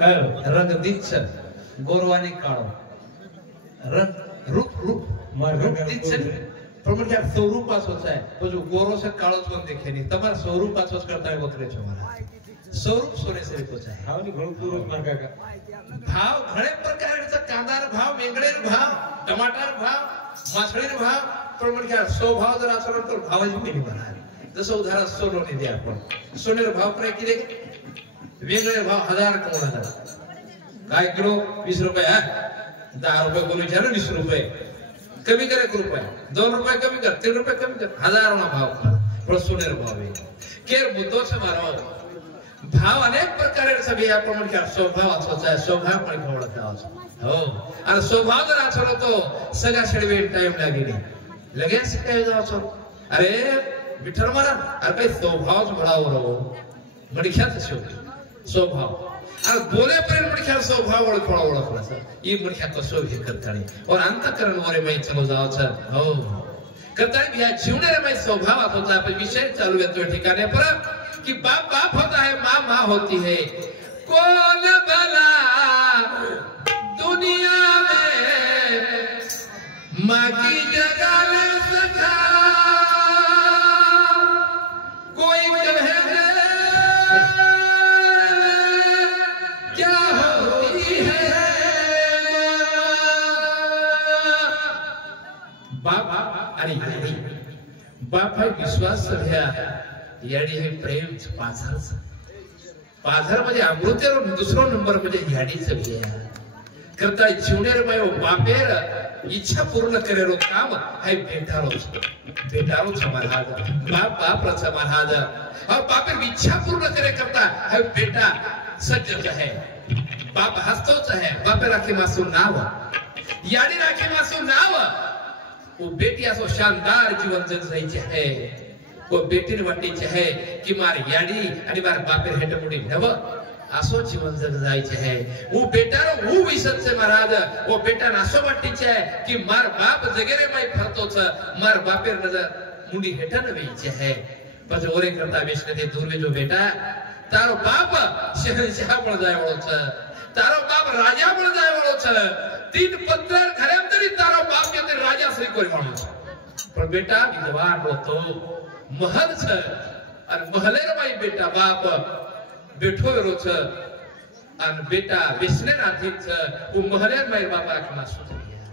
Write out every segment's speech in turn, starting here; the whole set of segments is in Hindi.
रंग दीच गोरवानी काळो रंग रूप रूप रूप दीच પણ મને આ સ્વરૂપ પાછો છે પછી ગોરો છે કાળો જ કોણ દેખે નહીં તમારા સ્વરૂપ પાછો જ કરતા વખરે છે મારા સ્વરૂપ સોને સરી પોચાય ભાવની ઘણું પૂરો માર્ગા ભાવ ઘણે પ્રકારના કાંદાર ભાવ વેંગળેર ભાવ ટમાટર ભાવ માછળીર ભાવ પણ મને આ સ્વભાવ જરા સરળ તો ભાવ જ નહીં બનાવે દસો ઉદાહરણ સોનો ની દે આપણ સોનેર ભાવ પર કીધે वेगळे भाव 1000 कोण हजार काय किलो 20 रुपये हा 10 रुपये कोणी झालं 20 रुपये कमी करे 1 रुपये 2 रुपये कमी कर 3 रुपये कमी कर 1000 ना भाव पर सोनेर भाव आहे केर मुद्दो છે મારો ભાવ अनेक प्रकारे सभी आपण म्हणजे स्वभाव असाच आहे स्वभाव पण ओळखता हो आणि स्वभाव जर असलो तो सगळा शेडवे टाइम लागेल लगेच काय जावं अरे विठ्ठल महाराज अरे काय स्वभावच बळावर हो मडख्याच शेवटी स्वभाव और बोले पर मडख्या स्वभाव ओळखला सर ई मडख्या कसो हे करताळे और अंतकरण वरे मै चलो जाव सर हो करताळे या जीवनारे मै स्वभाव होता पर विषय चालू है तो ठिकाने पर कि बाप बाप होता है मां मां होती है कौन भला दुनिया में मां की जगह ले सका कोई कहे अरे बाप है विश्वास सध्या याडी है प्रेम पाझरच पाझर म्हणजे अमृतेर दुसरो नंबर म्हणजे याडीच भी है करता जीवनेर मायो बापेर इच्छा पूर्ण करेरो काम है बेटारो महाराज बाप बाप रचा महाराज और बापेर इच्छा पूर्ण करे करता है बेटा सज्ज है बाप हसतोच है बापे राखी मासू नाव याडी राखी मासू नाव वो बेटी असो शानदार जीवन जग जायचे है वो बेटीने वाटीचे है कि मार याडी आणि मार बापेर हेट मुडी नव असो जीवन जग जायचे है वो बेटारो वो विसत से महाराज वो बेटा नासो वाटीचे है कि मार बाप जगेरे माई फरतो छ मार बापेर नजर मुडी हेट न वेचे है પછી ઓરે કરતા વેશને તે દૂરવે જો બેટા તારો બાપ શહેનશાહ પણ જાય વાળો છે તારો બાપ રાજા પણ જાય વાળો છે 3 15 ઘરે અંદરી તારો બાપ કે તે રાજા શ્રી કોઈ વાળો છે પણ બેટા વિધવા હતો મહલ છે અને મહલેર માઈ બેટા બાપ બેઠો રહ્યો છે અને બેટા વેશને નાથી છે वो મહલેર માઈ બાપ આખી માસુ થઈ ગયા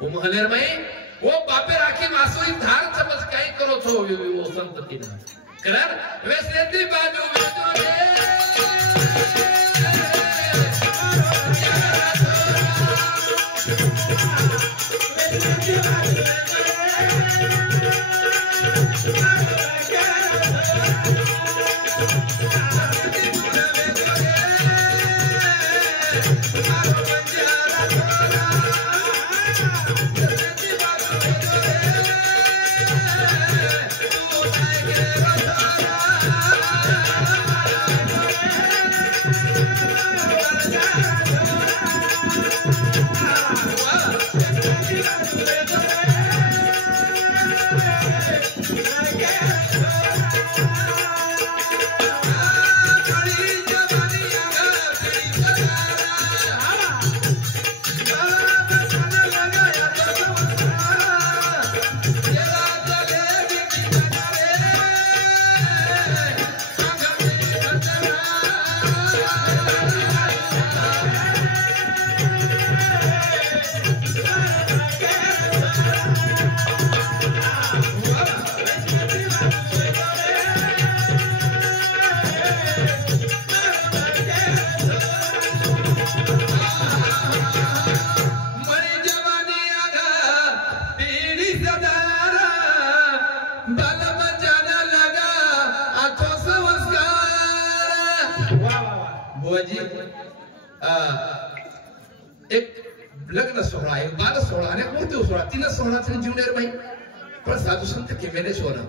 वो મહલેર માઈ वो बापे राखी मासुरी धार समझ काई करो छो वो संतति ना करर वेसनेती बाजू वेजो रे एक लग्न सोहळा एक बाल सोहळा आणि मूर्ती सोहळा तीन सोहळाचे जीवनेर बाई पर साधु संत के मेरे सोना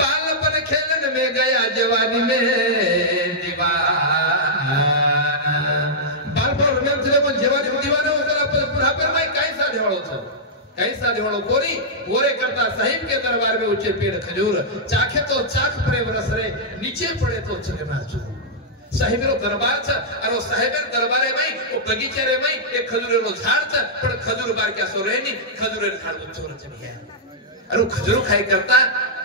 बालपन खेलन में गया जवानी में दीवाना बालपन में चले पण जवानी में दीवाना होता पर बुढ़ापे में काई सा देवाळो छ काई सा देवाळो कोरी ओरे करता साहिब के दरबार में ऊंचे पेड़ खजूर चाखे तो चाख प्रेम रस रे नीचे पड़े तो चकना चूर साहेबेरो दरबार छ अरो साहेबेर दरबारे में ओ बगीचे रे में एक खजूरेरो झाड़ छ पण खजूर बार क्या सो रेनी खजूरेर झाड़ उच्चो रचनिया अरो खजूर खाई करता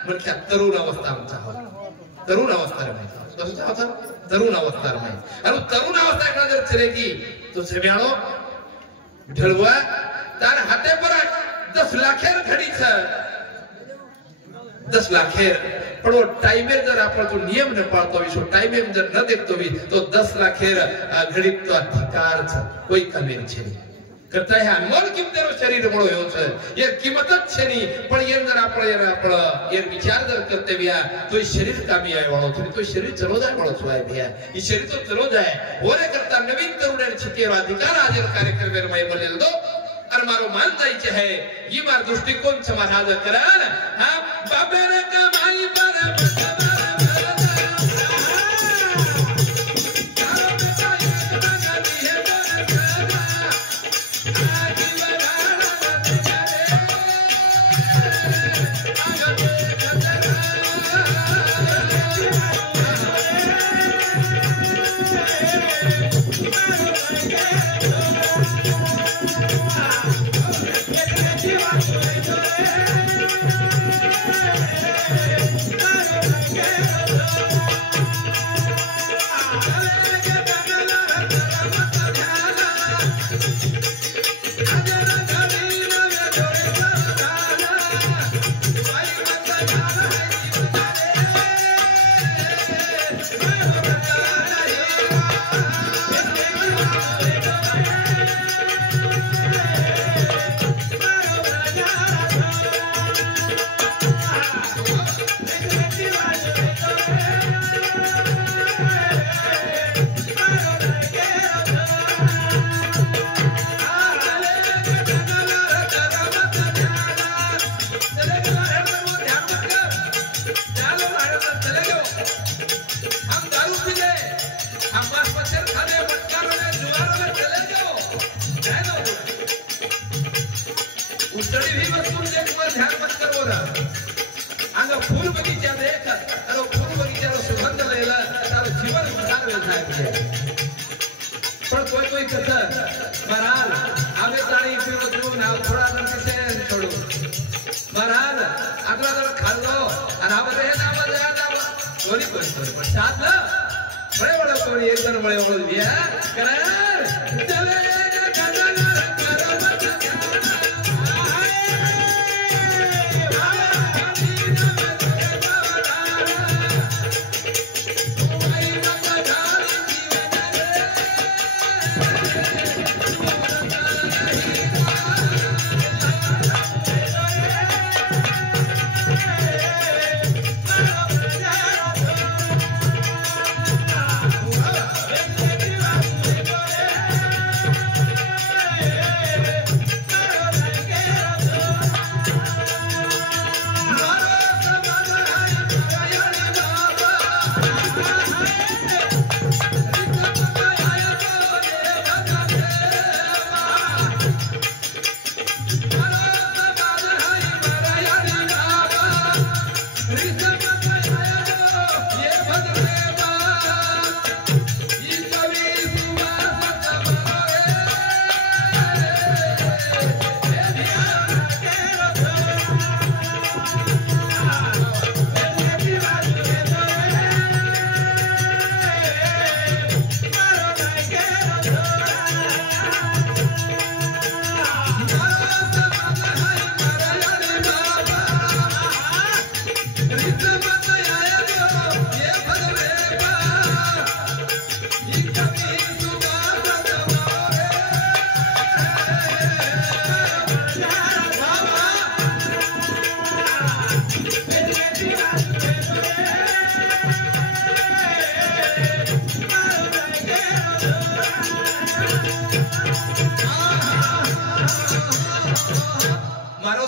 मन क्या तरुण अवस्था में छ तरुण अवस्था में कसं होता तरुण अवस्था में अरो तरुण अवस्था का जब चलेगी तो सेव्याळो ढळवा तार हाते पर 10 लाखेर घडी छ 10 लाखेर पण वो टाइमेर जर आपण तो नियम न पाळतो विसो टाइमे जर न देखतो भी तो 10 लाखेर घडी तो अधिकार छ कोई कमी छे करता है अनमोल किमतेरो शरीर મળો યો છે ये किंमत જ છે ની પણ એ जर आपण ये विचार जर करते बिया तो शरीर कामी आय वाळो थोडी तो शरीर चलो जाय वाळो छवाय बिया ये शरीर तो चलो जाय ओरे करता नवीन तरुण छिकेरो अधिकार आज कार्यक्रम में मैं बोलेल दो और मारो मान जायचे है ये मार दृष्टिकोन समाधान करान हां बाबे ने कमाई पर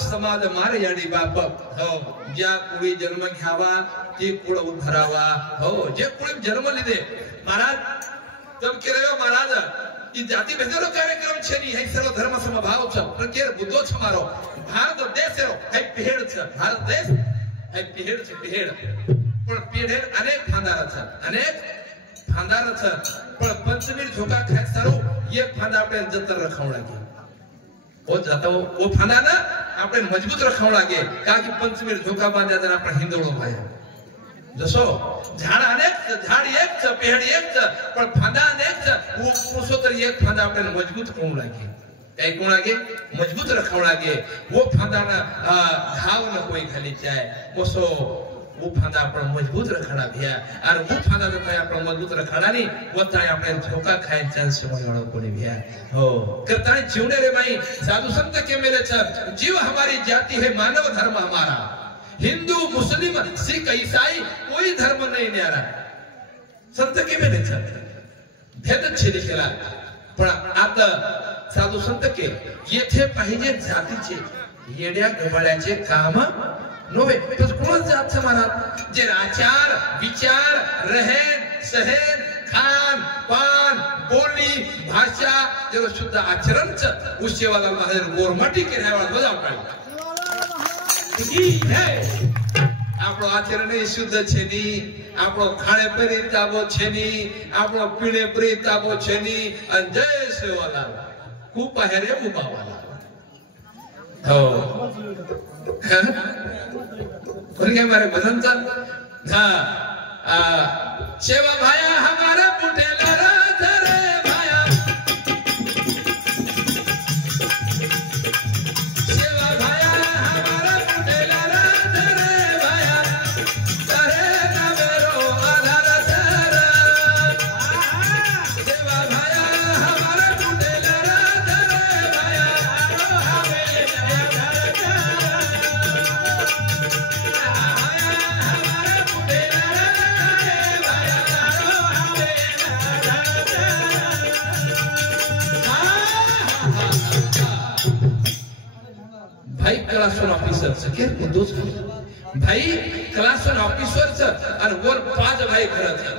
समाज मारे याडी बाप हो ज्या कुळी जन्म घ्यावा ती कुळ उभरावा हो जे कुळी जन्म लिदे महाराज तब केरेवा महाराज ई जाति भेदरो कार्यक्रम छेनी है सर्व धर्म समभाव छ प्रकेर बुद्धो छ मारो भारत देश रो है पेड़ छ भारत देश है पेड़ छ पेड़ पण पेड़ अनेक फांदार छ अनेक फांदार पण पंचमी झोका खाय सारो एक फांदा આપણે જતર રખાવ લાગે ઓ જતો ઓ फांदा ना આપણે મજબૂત રખાવ લાગે કારણ કે पंचमी झोका બાંધ્યા ત્યારે આપણે હિંદોળો ભાઈ જસો ઝાડ અનેક ઝાડ એક છે પેડ એક છે પણ फांदा અનેક છે ઓ પોસોતરી એક फांदा આપણે મજબૂત કોણ લાગે કઈ કોણ લાગે મજબૂત રખાવ લાગે વો फांदा ना घाव न कोई खाली जाए ઓસો वो फांदा आपण मजबूत रखना भैया और वो फांदा तो काय आपण मजबूत रखना नहीं वो ताय आपण झोका खाय चांस वाळो कोणी भैया हो करताने जीवने रे भाई साधु संत के मेरे छ जीव हमारी जाति है मानव धर्म हमारा हिंदू मुस्लिम सिख ईसाई कोई धर्म नहीं न्यारा संत के मेरे छ भेद छे दिखेला पण आता साधु संत के येथे पाहिजे जातीचे येड्या गबाळ्याचे काम नोवे बस कोण जात छ महाराज जे आचार विचार रहन सहन खान पान बोली भाषा जो शुद्ध आचरण छ उससे वाला महाराज गोरमाटी के रहवाळ बजाव काढी ई है આપણો આચરણ શુદ્ધ છે ની આપણો ખાણે પરી તાબો છે ની આપણો પીણે પરી તાબો છે ની અને જય સેવાલા કૂપા હેરે ઉબાવાલા हो कोण काय मारे भजन चाल हा सेवा भाया हमारा पुटेला राधा रे भाया सेवा भाया हमारा पुटेला राधा रे भाया तारे नवेरो आधार तारा सेवा भाया हमारा पुटेला राधा रे भाया भाई क्लास 1 ऑफिसर से के दोस्त भाई क्लास 1 ऑफिसर से और वो पांच भाई घर था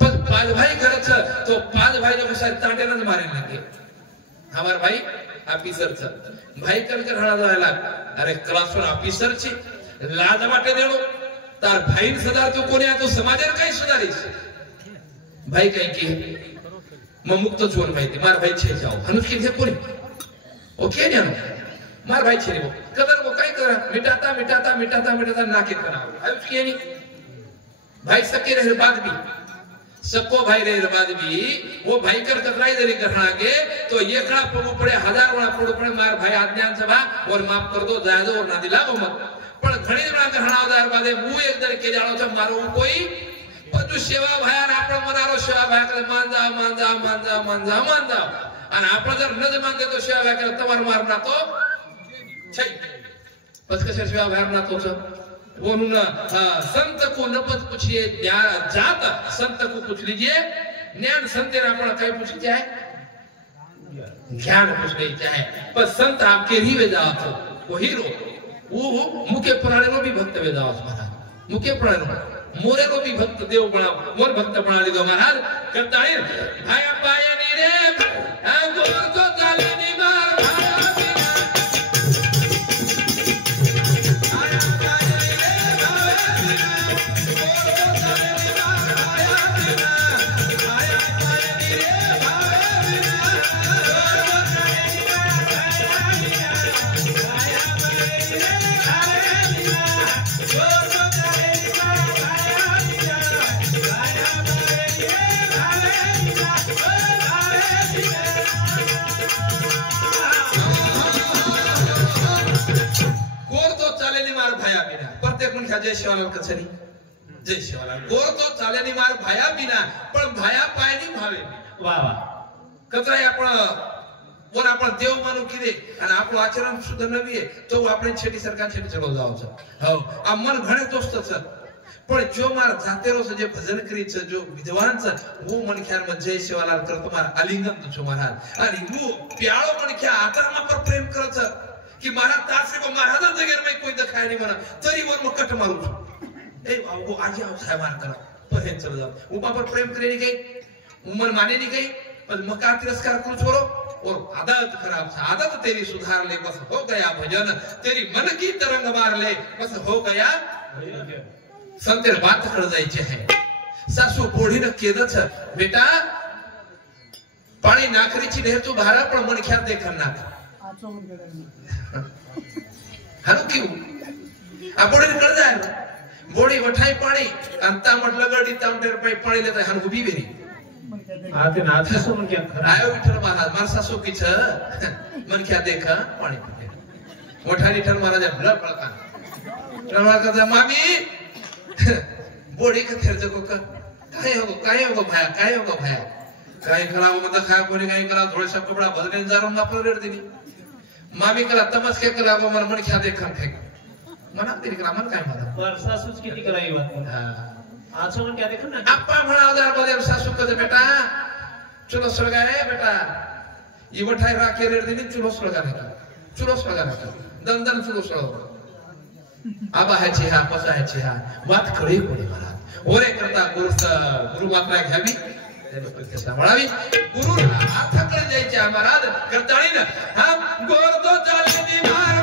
पर पांच भाई घर था तो पांच भाई जो शायद तांटे न मारे लगे हमार भाई ऑफिसर था भाई कर हड़ा जायला अरे क्लास 1 ऑफिसर छे लाज वाटे देणो तार भाई सदार तो कोणी आ तो समाजाने काही सुधारीस भाई काही की मग मुक्त चोर माहिती मार भाई छे जाओ हनुस के कोणी ओके ने मार भाई छे वो कदर वो काय करा मिटाता मिटाता मिटाता मिटाता नाके कराओ आयुष के नहीं भाई सके रहे बाद भी सबको भाई रहे बाद भी वो भाई कर कतराई दरी करना के तो ये खड़ा पड़ो पड़े हजार वाला पड़ो पड़े मार भाई आज्ञान सभा और माफ कर दो जाय दो और ना दिलाओ मत पण घणी जणा करना हजार बादे मु एक दर के जाणो छ मारो कोई બધું સેવા ભાયા ને આપણો મનારો સેવા ભાયા કરે માંજા માંજા માંજા માંજા માંજા અને આપણે જર ન જ માંગે તો સેવા ભાયા કરે તમાર મારના તો છે બસ કશે સેવા ભાયા ના તો છે ઓનું ના સંત को न पत पूछिए जात संत को पूछ लीजिए ज्ञान संत ने आपण कई पूछ जाए ज्ञान पूछ नहीं चाहे पर संत आपके ही वेदांत वो हीरो वो मुके पुराणे नो भी भक्त वेदांत महाराज मुके पुराणे मोरे को भी भक्त देव बना मोर भक्त बना लीधो महाराज करता है भाया पाया नी रे गोर को ताले नी मार भाया बिना भाया पाया नी रे भावे बिना गोर को ताले नी मार भाया बिना भाया पाया नी रे भावे बिना गोर को ताले नी मार भाया बिना भाया पाया नी रे भावे बिना गोर को ताले नी मार जय शिवालाल कचरी जय शिवालाल गोर तो चाले नी मार भाया बिना पण भाया पाय नी भावे वाह वाह कचराय आपण वर आपण देव मानू की रे आणि आपलं आचरण सुद्धा नवी आहे तो आपण छेटी सरकार छेटी चलो जाव छ हो आ मन घणे दोस्त छ पण जो मार जातेरो से जे भजन करी छ जो विद्वान छ वो मन ख्याल में जय शिवालाल करतो मार आलिंगन तो छो महाराज आणि वो प्याळो मन ख्या आत्मा पर प्रेम करत छ कि महाराज तासे को महाराज जगह में कोई दिखाया नहीं मना तरी वर में कट मारू ए वो आज आओ साहब मार कर पर हे चलो जाओ ऊपर पर प्रेम करे नहीं गई उमर माने नहीं गई पर मका तिरस्कार करो छोड़ो और आदत खराब है आदत तेरी सुधार ले बस हो गया भजन तेरी मन की तरंग मार ले बस हो गया संतेर बात कर जायचे है सासू पोढीनं केदच बेटा पाणी नाकरीची ढेर तू भारा पण मनख्यात देखण नाक हारू क्यों आपण कळ जाय बोडी वठाई पाणी अंता म्हटलं गडी तांबडेर पाई पाणी लेता हान उभी वेरी आते नाथ सो मन क्या आयो विठ्ठल महाराज मार सासू किछ मनख्या देख पाणी मोठाली ठर महाराज भला पळका रवा का मामी बोडी का थेरज को का काय होगो भाया काय करावं म्हणता काय कोणी काय करा थोडासा कपडा बदलेन जारून ना पर दिली मामी कला तमस के कला गो मन मनख्या देख फेक मना तरी करा मन काय मला वर्षा सुच किती कराई बात हां आज मन क्या देखो ना अप्पा म्हणा हजार बदे सासू कदे बेटा चलो सळगा रे बेटा ई वठाई राखे रेड दिली चलो सळगा नाही दन चलो सळगा आबा है छे हा पसा है छे हा बात खरी कोणी महाराज ओरे करता गुरु मात्रा घ्यावी त्याने प्रतिष्ठा म्हणावी गुरु हाताकडे जायचे महाराज करताळी ना हम गोर तो चाले दी मार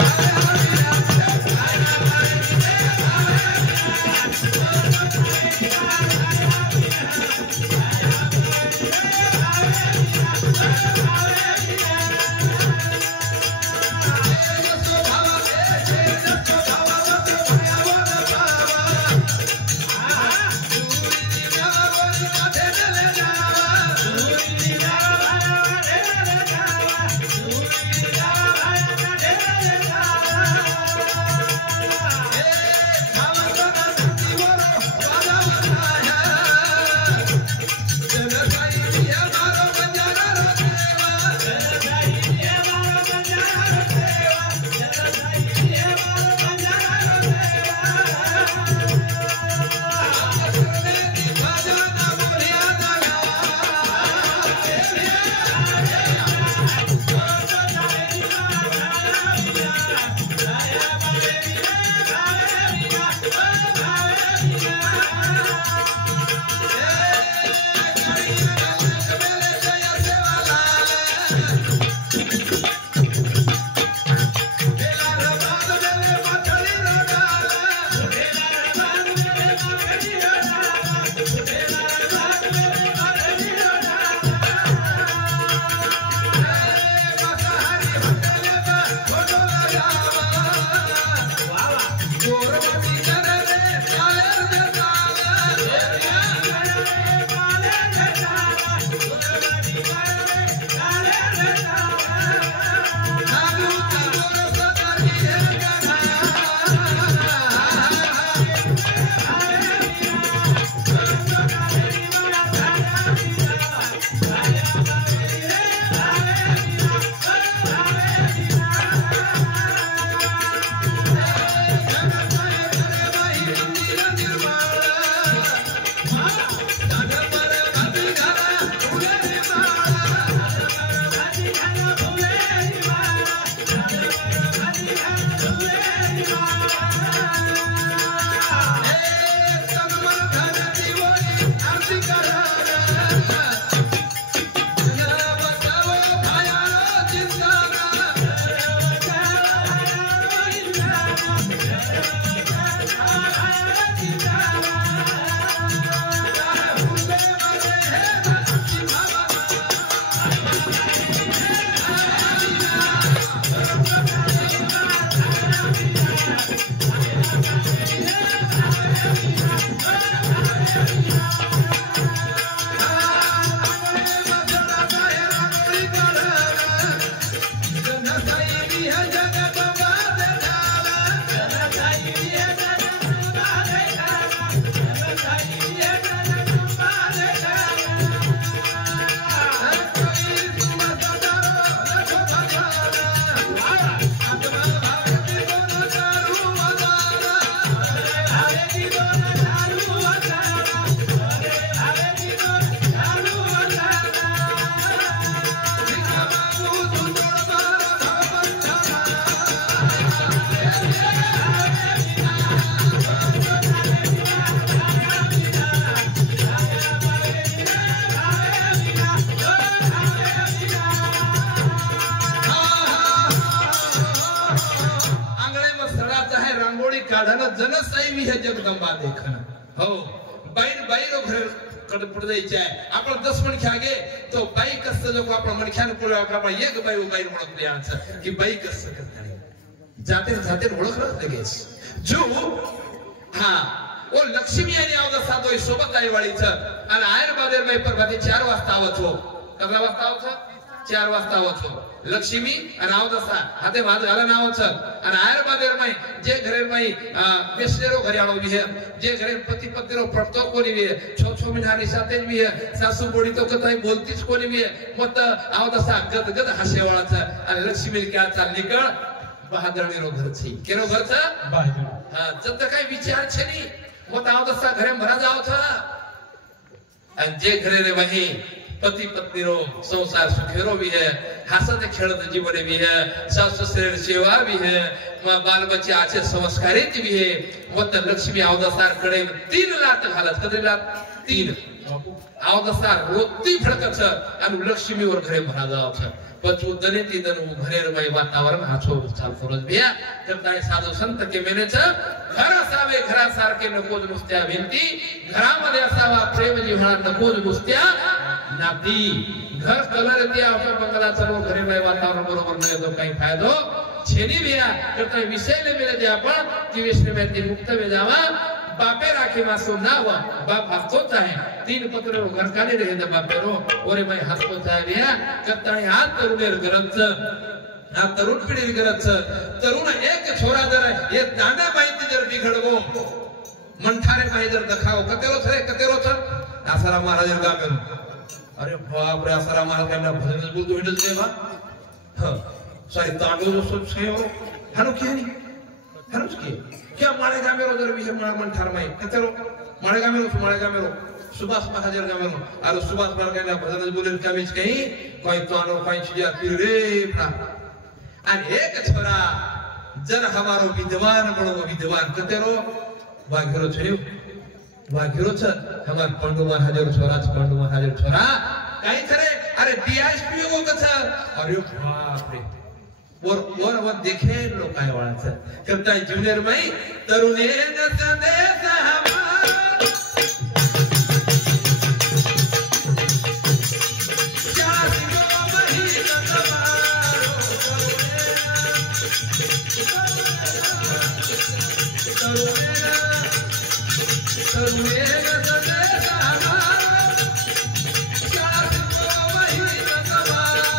बाईरो घर कडे पुढे जायचे आहे आपण 10 मणख्या गे तो बाई कसं लोक आपण मणख्याने पुढे आपण एक बाई म्हणत याचं की बाई कसं करते जाते ओळखलं लगेच जो हा ओ लक्ष्मी आणि अवदसा दोय सोबत आई वाळीचं आणि आयर बादेर बाई परभाती 4 वाजता आवत हो कधला वाजता आवत 4 वाजता आवत हो लक्ष्मी आणि अवदसा हाते माझ घाला नावच आणि आयर बादेर माई जे घरे माई बेसलेरो घरे आलो भी है जे घरे पति पत्नीरो पडतो कोणी भी है छो मिनारी साथे भी है सासू बोडी तो कथाई बोलतीच कोणी भी है मत अवदसा गद हसेवाळाच आणि लक्ष्मी क्या चालली कळ बहादरणीरो घर छी केरो घर छ बहादुर हां जत काही विचार छे नी मत अवदसा घरे भरा जाव छ आणि जे घरे रे वही पति पत्नी रो संसार सुखेरो भी है हसत खेलत जीवन भी है सास ससुर सेवा भी है बाल बच्चे आचे संस्कारित भी है मत लक्ष्मी अवदसार कडे 3 लात घालत कधी लात 3 अवदसार रोती फडकच आणि लक्ष्मीवर घरे भरा जाव छ पचू दने ती दन घरेर बाई वातावरण आछो चाल फरज बिया करताय साधू संत के मेनेच घर असावे घरासारखे नकोज नुसत्या भिंती घरामध्ये असावा प्रेम जिव्हाळा नकोज नुसत्या नाती घर कलर त्या आपल्या बंगलाचा रो घरे बाई वातावरण बरोबर नाही तो काही फायदो छेनी बिया करताय विषयले मिले दे आपण ती विषय में ती मुक्त वे जावा बापे राखे मासो नाव बाप हसतोच आहे 3 पत्र घर काढे रे द बापेरो ओरे बाई हसतोच आहे बिया करताय हात तरुणेर गरज हा तरुण पिढी गरज तरुण एक छोरा जर ये दांडा माहिती जर बिघडगो मंठारे माहिती जर दखाओ कतेरो छ आसाराम महाराज गामेरो अरे बाप रे आसाराम महाराज काय भजन बोलतो हिंडच रे बा ह सॉरी तांडो जो सब छे हो हनु के क्या माळे गामेरो जर विषय मंठार माई कतेरो माळे गामेरो सुभाष महाजर गामेरो अरे सुभाष महाराज काय भजन बोले कमीच कहीं कोई तानो कोई चिया पीर रे ना आणि एक छोरा जर हमारो विद्वान बड़ो विद्वान कतेरो वाघेरो छे वाघेरो छ हमार पांडु महाजर छोरा काई करे अरे डीएसपी को कथा अरे बाप रे वर देखे लोक काय वाळाचं करताय ज्युनियर माई तरुणे न संदेश हमार शादी गो मही कतवारो तरुणे न संदेश हमार शादी गो मही कतवारो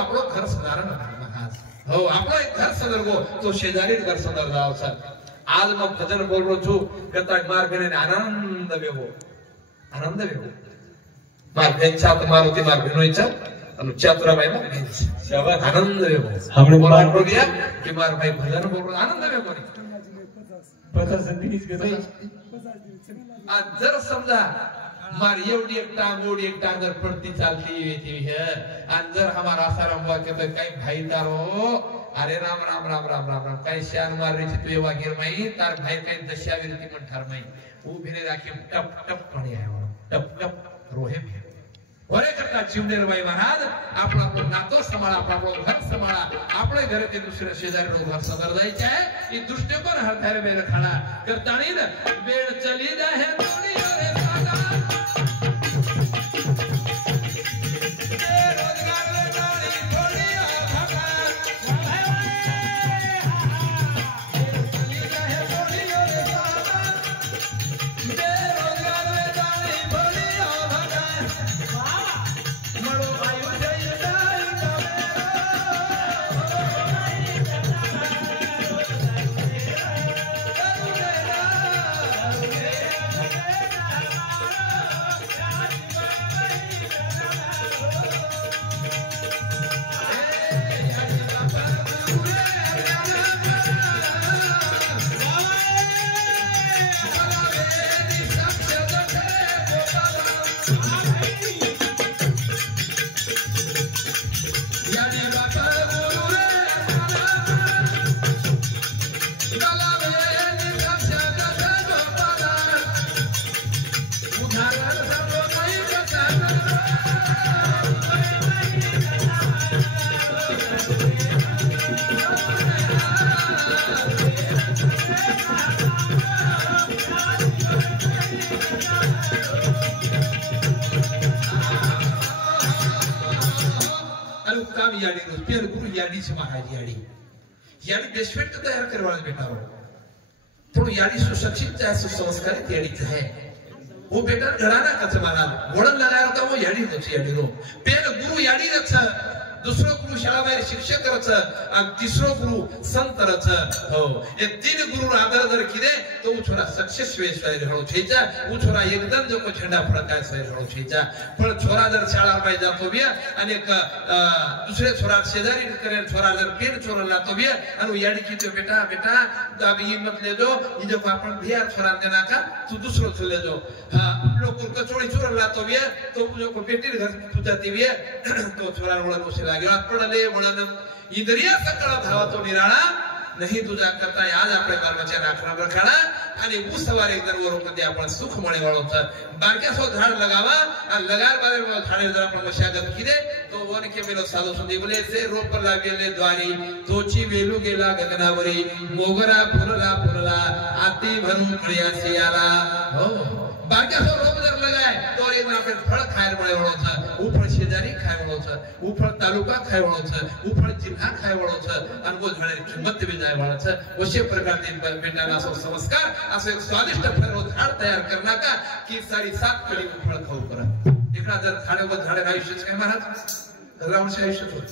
आपलो घर सुधारण हो आपलो एक घर सुधारगो तो शेजारी घर सुधार जाव सर आज मग भजन बोलरो छु कताय मार्गने आनंद वेगो मार भेंचा मारुती मार भेनोयचा आणि चातुराबाई मार भेंच शाबास आनंद वेगो हमने बोलरो गया कि मार भाई भजन बोलरो आनंद वेगो नी 50 दिनीच गे आज जर समजा मार एवढी एक टांग जर पडती चालती येते है आणि जर हमारा आसाराम वाक्य तर काही भाई दारो अरे राम राम राम राम राम राम काही शान मार रे तू वागीर माई तार भाई काही दशा विरती म्हणठार माई उभिने राखी टप टप पाणी आहे टप टप रोहे वरे करता जीवनेर बाई महाराज आपला तो नातो सांभाळा आपला घर सांभाळा आपले घर ते दुसऱ्या शेजारी घर सदर जायचे आहे ही दृष्टिकोन हरधारे मेरे खाना करतानी वेळ चली जाहे थोडी रे सागा रोजगार ले डाली थोडी भागा चली जाहे थोडी रे सागा रोजगार ले डाली थोडी भागा मरो आयु जय दाई यानी बेसमेंट तैयार करवाने बेटा हो थोड़ा यानी सुशिक्षित है सुसंस्कारित यानी है वो बेटा घराना कच्चा माना वड़न लगाया होता वो यानी होती यानी रो पहले गुरु यानी रचा दूसरो गुरु शाळा बाहेर शिक्षक रचा आणि तिसरो गुरु संत रचा हो ये तीन गुरु आदर जर किदे तो वो छोरा सक्सेस वे सैर हळो छेजा वो छोरा एकदम जो को झंडा फडकाय सैर हळो छेजा पण छोरा जर शाळा बाहेर जातो बिया आणि एक दुसरे छोरा शेजारी करे छोरा जर पेन छोरा लातो बिया आणि यानी की तो बेटा बेटा अब ये मत ले दो ये जो अपन बिया छोरा देना का तू दूसरो से ले दो हां लोग को छोड़ी छोरा लातो बिया तो जो को बेटी घर पूजाती बिया तो छोरा वळन पडले म्हणून इंद्रिया सकळ भावातो निराळा नाही तुझा करता आज आपल्या कर्माच्या राखणा रखाणा आणि ऊ सवार एक दरवर मध्ये आपण सुख मळे वाळवत बारक्या सो झाड लगावा आणि लगार बारे झाडे जर आपण मशागत किदे तो वन के मेलो साधू सुंदी बोले से रोप लावेले द्वारी तोची वेलू गेला गगनावरी मोगरा फुलला आती भरून फळ्यासी आला हो बारक्या सो रोप जर लगाय तो एक आपले फळ खायला मळे वाळवत उफळ शेजारी खाय वाळवत उफळ तालुका खाय वाळवत उफळ जिल्हा खाय वाळवत आणि वो झाडे किंमत बी जाय वाळवत वशे प्रकारचे बेटाला असो संस्कार असो एक स्वादिष्ट फळ झाड तयार करना का की सारी 7 पिढी फळ खाऊ करा एकदा जर झाडावर झाड आयुष्यच काय महाराज रावण आयुष्य होत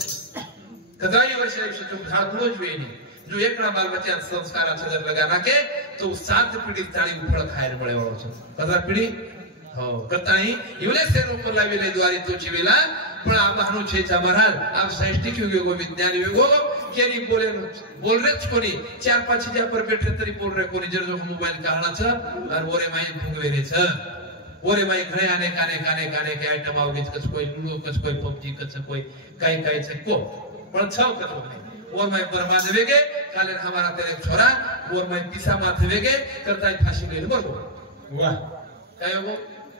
कदाई वर्ष आयुष्य झाड रोज वेणी जो एकड़ा बाल बच्चा संस्कार जर लगाना के तो 7 पीढ़ी ताली फळ खायर मळे वाळो कदा पीढ़ी हो करताई इवले से रोप लावेले द्वारी तोची वेला पण आप हनु छेचा महाराज आप साइंटिफिक युगो विज्ञान युगो केनी बोल रेच कोनी 4-5 जा पर बैठे तरी बोल रे कोनी जर जो मोबाइल कहानाच और ओरे माई फुंगवेरेच ओरे माई घरे आने काने के आइटम आवगेच कस कोई लूडो कस कोई पबजी कस कोई काय से को पण छाव कतो और मैं बर्बाद वेगे काले हमारा तेरे छोरा और मैं पिसा माथे वेगे करता फांसी ले बोलो वाह काय वो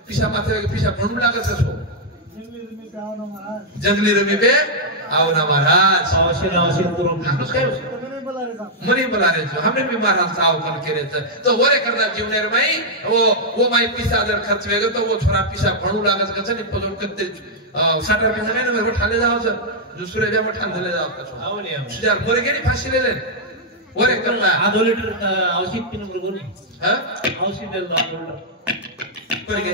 पिसा माथे वेगे पिसा भणू लागत असो जंगली रमी पे आओ ना महाराज आवश्यक करून मनी बोला रे जो हमने भी महाराज साव कर के रहता तो वरे करना जीवनेर माई वो माई पिसा जर खर्च वेगे तो वो छोरा पिसा भणू लागत कस नि पजोड करते 60 रुपये महिने में ठाले जाओ सर दुसरे बे मठान झाले जाव कसो आवले सुजार मोरे गेली फाशी लेले ओरे करला आधो लिटर औषध पिन बरोबर हां औषध देल आधो लिटर परगे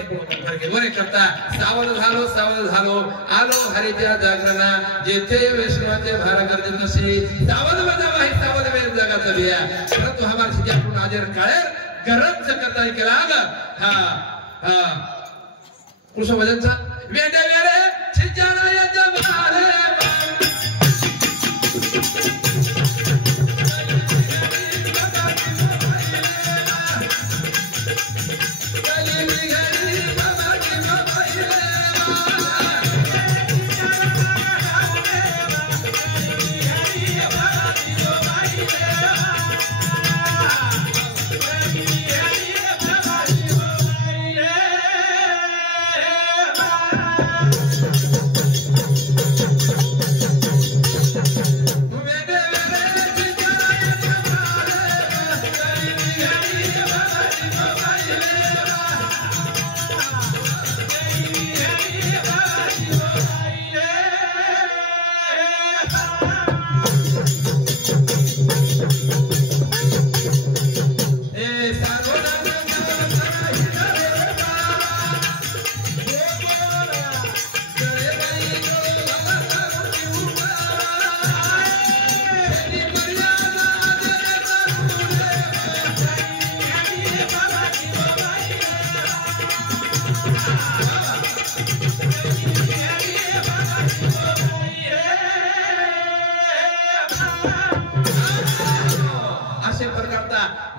ओरे करता सावध झालो आलो हरिच्या जागरणा जेथे वैष्णवाचे भार गरजेत नसे सावध बजावा ही सावध वेळ जगात लिया परंतु हमार सिजा आपण हाजर काळे गरज करता केला हां कुसो वजनचा वेडे वेडे छिजाना या जमारे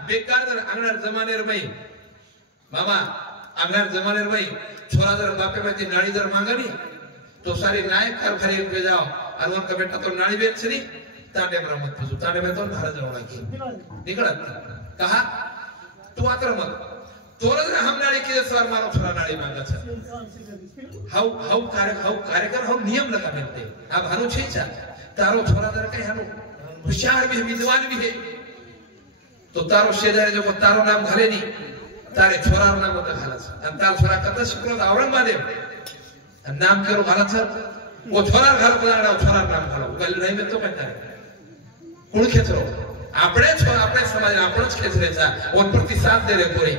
बेकार जर अंगणार जमानेर मई मामा अंगणार जमानेर मई छोरा जर बापे में नाड़ी जर मांगनी तो सारी नायक कर खरीद पे जाओ और उनका बेटा तो नाड़ी बेच नहीं तांडे में मत पूछो तांडे में तो भारत जाओ की निकल कहा तू आकर मत तोरा जर हम नाड़ी के सवार मारो छोरा नाड़ी मांगा छ हाउ कार्यकर हाउ नियम लगा देते अब हनु छै छ तारो छोरा जर कहीं हनु होशियार भी विद्वान भी है तो तारो शेजारी जो तारो नाम घाले नहीं तारे छोरा नाम होता घाला छ आणि तार छोरा कथा शिकलो औरंगाबाद नाम करो घाला छ वो छोरा घाल पडाडा छोरा नाम घालो गल नहीं में तो कहता है कोण खेचरो આપણે સમાજ આપણો જ ખેચરેचा और प्रतिसाद दे रे पूरे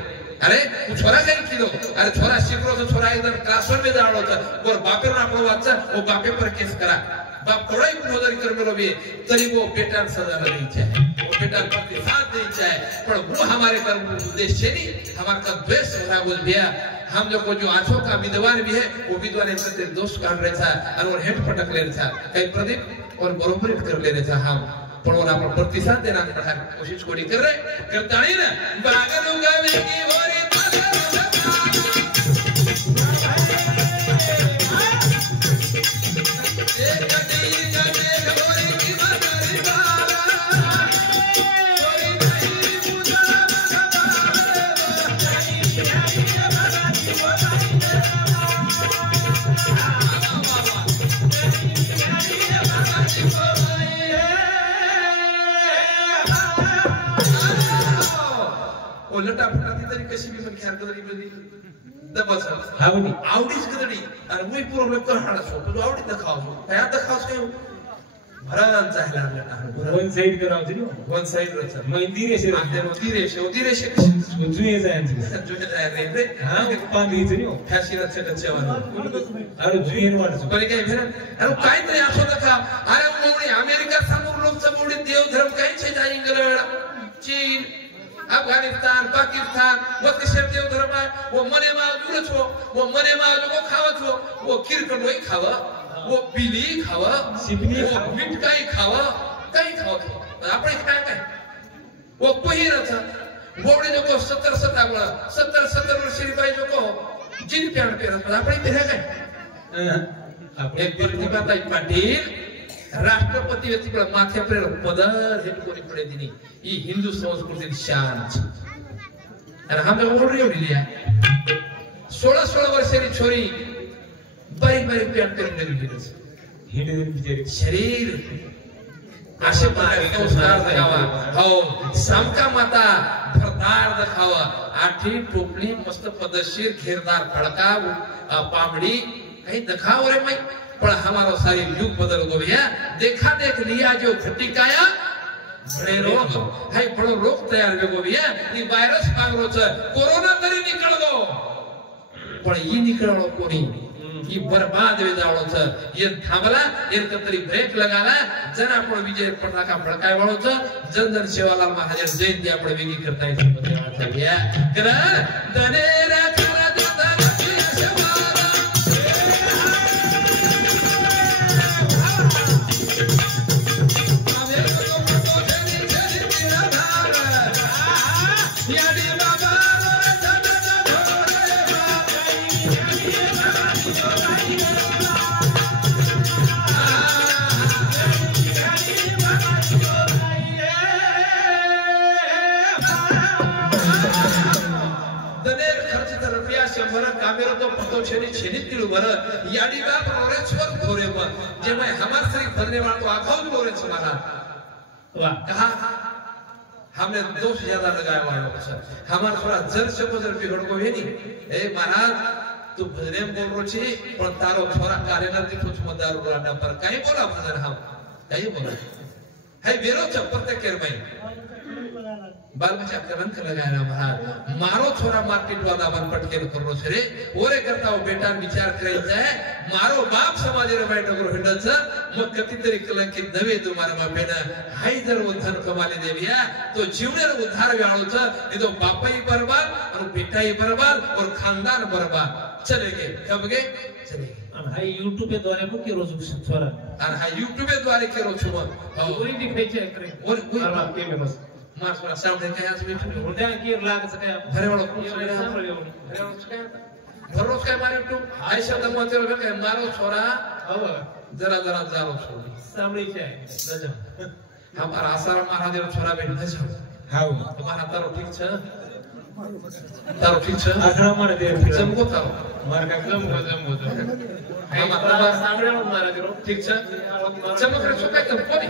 अरे तू छोरा काही किलो अरे छोरा शिकलो तो छोरा एकदम क्लासवर में जावलो होता और बापे ना आपलो वाचा वो बापे पर केस करा बाप थोड़ा ही नोदरी कर मेलो भी तरी वो बेटा सजा नहीं चाहे वो बेटा प्रतिसाद नहीं चाहे पर वो हमारे कर उद्देश्य नहीं हमारा का द्वेष होना बोल दिया हम जो को जो आंखों का विद्वान भी है वो विद्वान से दोष काट रहे था और हेड पटक ले रहा था कई प्रदीप और बरोबर कर ले रहे था हम पण और आपण प्रतिसाद देना कोशिश कोणी कर रहे करता नहीं ना बागलूंगा वेगी होरी लटा फटाती तरी कशी भी मन ख्याल कदरी बदी दबस आवडीच कदरी आणि मुई पूर्ण लोक हाडा सो तो आवडी दखाव काय दखाव काय भरान चाहला लटा वन साइड कराव दिनो वन साइड रच मग धीरे कशी जुए जाय रे हां पांगी दिनो फॅशिनच कचेवान अरे जुए वाटस पण काय फेर अरे काय तरी असो दखा अरे मोडी अमेरिका समोर लोक समोडी देव धर्म काय छे जाय इंग्लंड चीन अफगानिस्तान पाकिस्तान वो किसे देव धर्म है वो मने मा जुलत हो वो मने मा लोगो खावत हो वो किरकट वही खावा वो बिली खावा सिपनी मीट काही खावा काही खावत हो आपण काय काय वो पहिर था बोडे जो को 70 वर्षी बाई जो को जिन प्यान पेरत आपण पेरे काय एक प्रतिभाताई पाटील राष्ट्रपती व्यक्तीकडे माथे पर पदर हेट कोणी पडे दिनी ही हिंदू संस्कृती शान आणि हम ओढरी लिया 16 वर्षाची छोरी बारीक प्यान करून गेली शरीर असे प्रकारे संस्कार दाखवा हो समका माता भरदार दाखवा आठी टोपली मस्त पदशीर घेरदार फडका पामडी काही दखाव रे मैं पर हमारा सारी युग बदल गो भैया देखा देख लिया जो खटिकाया बड़े रोग है बड़ो रोग तैयार हो भैया ये वायरस मांगरो छ कोरोना तरी निकल दो पण ये निकळलो कोणी ये बर्बाद वे जावलो छ ये थांबला ये तरी ब्रेक लगाला जन आपण विजय पटाका फडकाय वाळो छ जन जन सेवालाल महाराज जयंती आपण वेगळी करताय छ भैया कर दनेरा खरा दादा छेनी तिल वर याडी बाप रोरेश्वर थोरे वर जेमा हमार श्री भजने वाला तो आखाव रोरेश माना वाह कहा हमने दोष ज्यादा लगाया वाला सर हमार थोड़ा जर से गुजर बिगड़ को है नहीं ए महाराज तू भजने बोल रो छी पण तारो थोड़ा कार्यनर दी कुछ मदार रोला पर काही बोला भजन हम काही बोला है वेरो चप्पर ते केर भाई बाल बच्चा करन कर लगाया महाराज मारो छोरा मार्केट वाला बन पटके करो छरे ओरे करता हो बेटा विचार करे जाए मारो बाप समाज रे बैठ करो हिंडल छ मग कती तरी कलंकित नवे तुम्हारा बापेन हाय जर उद्धार कमाले देविया तो जीवनेर उद्धार व्याळो छ नहीं तो बापाई बर्बाद और बेटाई बर्बाद और खानदान बर्बाद चलेगे कब गए चलेगे हाय YouTube पे द्वारे को केरो छोरा और हाय YouTube पे द्वारे केरो छुमा ओरी दिखाई छे करे और आपके में बस मासुला सावडे काय आज भेटू हुंड्या की लागचं काय घरे वाला भरोस काय मारे तू आयशा दा मोते रे काय मारो छोरा हो जरा जरा जारो छोरा सामळीचे आहे गजब हमारा आसार महाराज रो छोरा बेन गजब हाउ तुम्हारा तारो ठीक छ तारो ठीक छ आखरा मार दे जमको तारो मार का जम हो हम आता सामने मारा दिरो ठीक छ चमक रे छो काय कोनी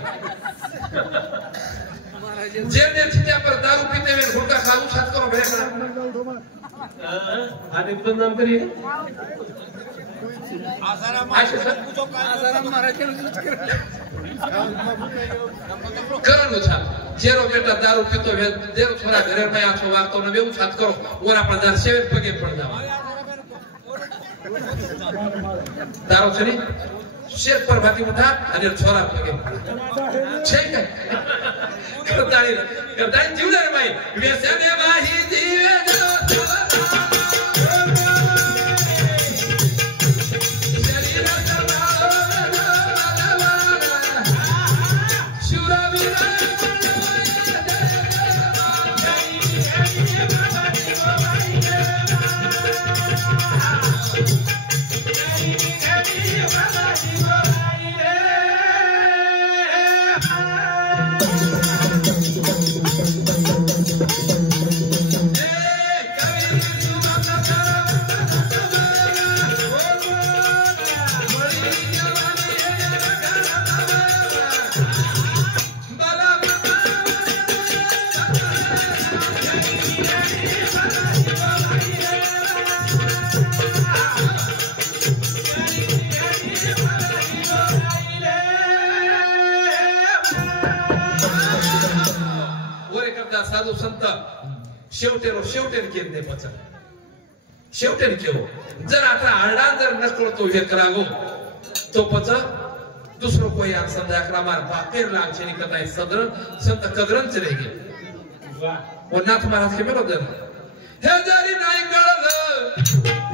जेने छिट्या पर दारू पीते हुए गुटखा खाऊ छत करो भेड़ आदि बदनाम करिए करण छा जेरो बेटा दारू पीतो वे देर छोरा घरे में आछो वातो ने बेउ छत करो ओरा पर दार सेवे पगे पड़ जावा दारू छनी शेर पर भाती उठा અને छोरा पगे છે કે करताई जीवले रे भाई व्यसने बाही जीवे जो शरीर साधू संत शेवटेर केले पचन शेवटेर केलो जर आता आरडा जर नकळतो हे करागो तो पच दुसरो कोई आ समजा अकरामार बाकेर लागचे नि कताय सदर संत कदरन चले गे वाह वो नाथ महाराज के मेलो दर हे जरी नाही कळलं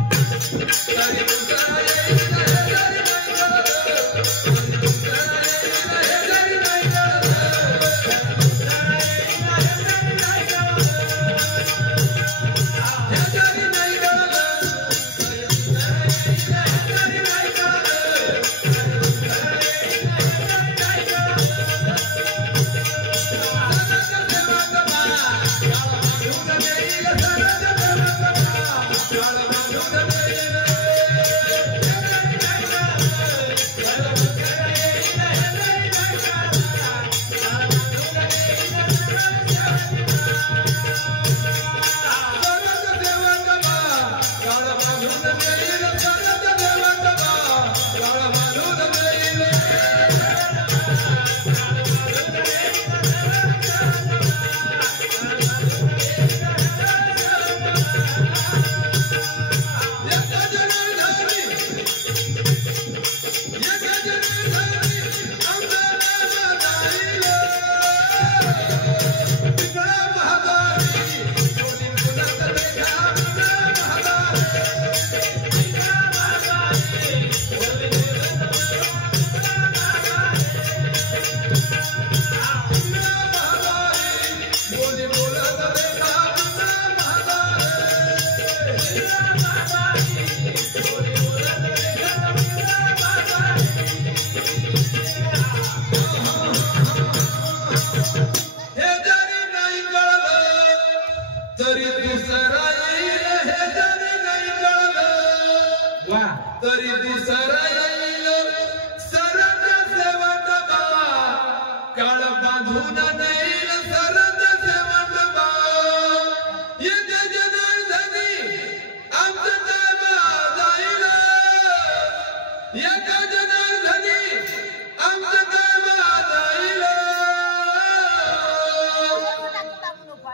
तरी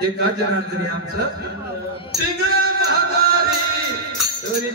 एका जनार्दनी आमचं पिंगळा महादारी तरी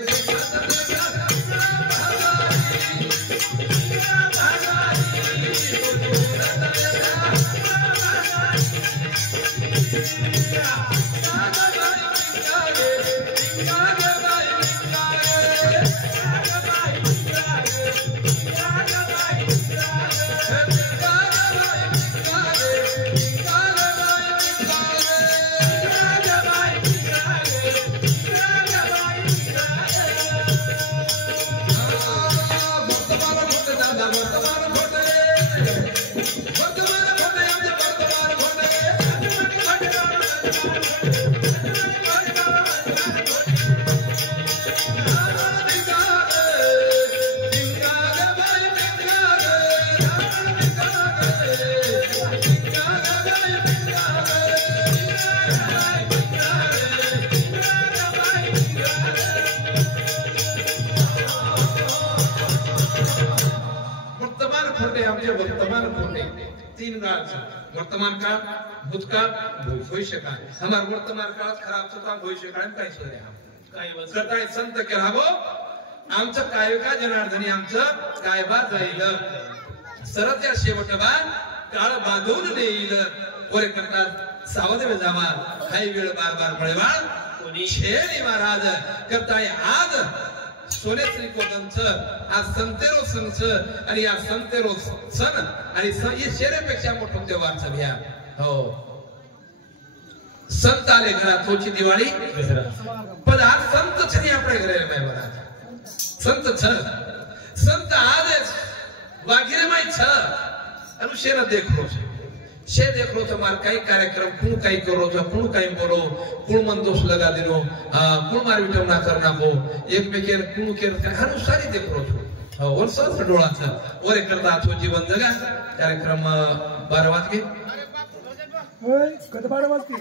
आमचे वर्तमान कोणे तीन काळ वर्तमान काळ भूतकाळ भविष्य काळ हमार वर्तमान काळ खराब होता भविष्य काळ काय सोय काय काय संत केला गो आमचं काय का जनार्दनी आमचं काय बा जाईल सरत्या शेवटबा काळ बांधून नेईल पोरे करतात सावध जावा काही वेळ बार बार मळेवाळ कोणी शेरी महाराज करताय आज सोने श्रीकोतंच आज संतेरो संच आणि या संतेरो सण आणि शेरेपेक्षा मोठं देवाचं भ्या हो संत आले घरात तोची दिवाळी पण आज संत छनी आपल्या घरे माय बरा संत छ संत आज वागिरे माय छ अनु शेर देखो शे देख लो तुम्हार कई कार्यक्रम कुण कई करो तो कुण कई बोलो कुण मन दोष लगा दिनो कुण मार विटव ना करना हो एक में केर कुण केर हर सारी देख लो तो और सब डोळाचा और एक करता तो जीवन जगा कार्यक्रम 12 वाजके ओय कधी 12 वाजके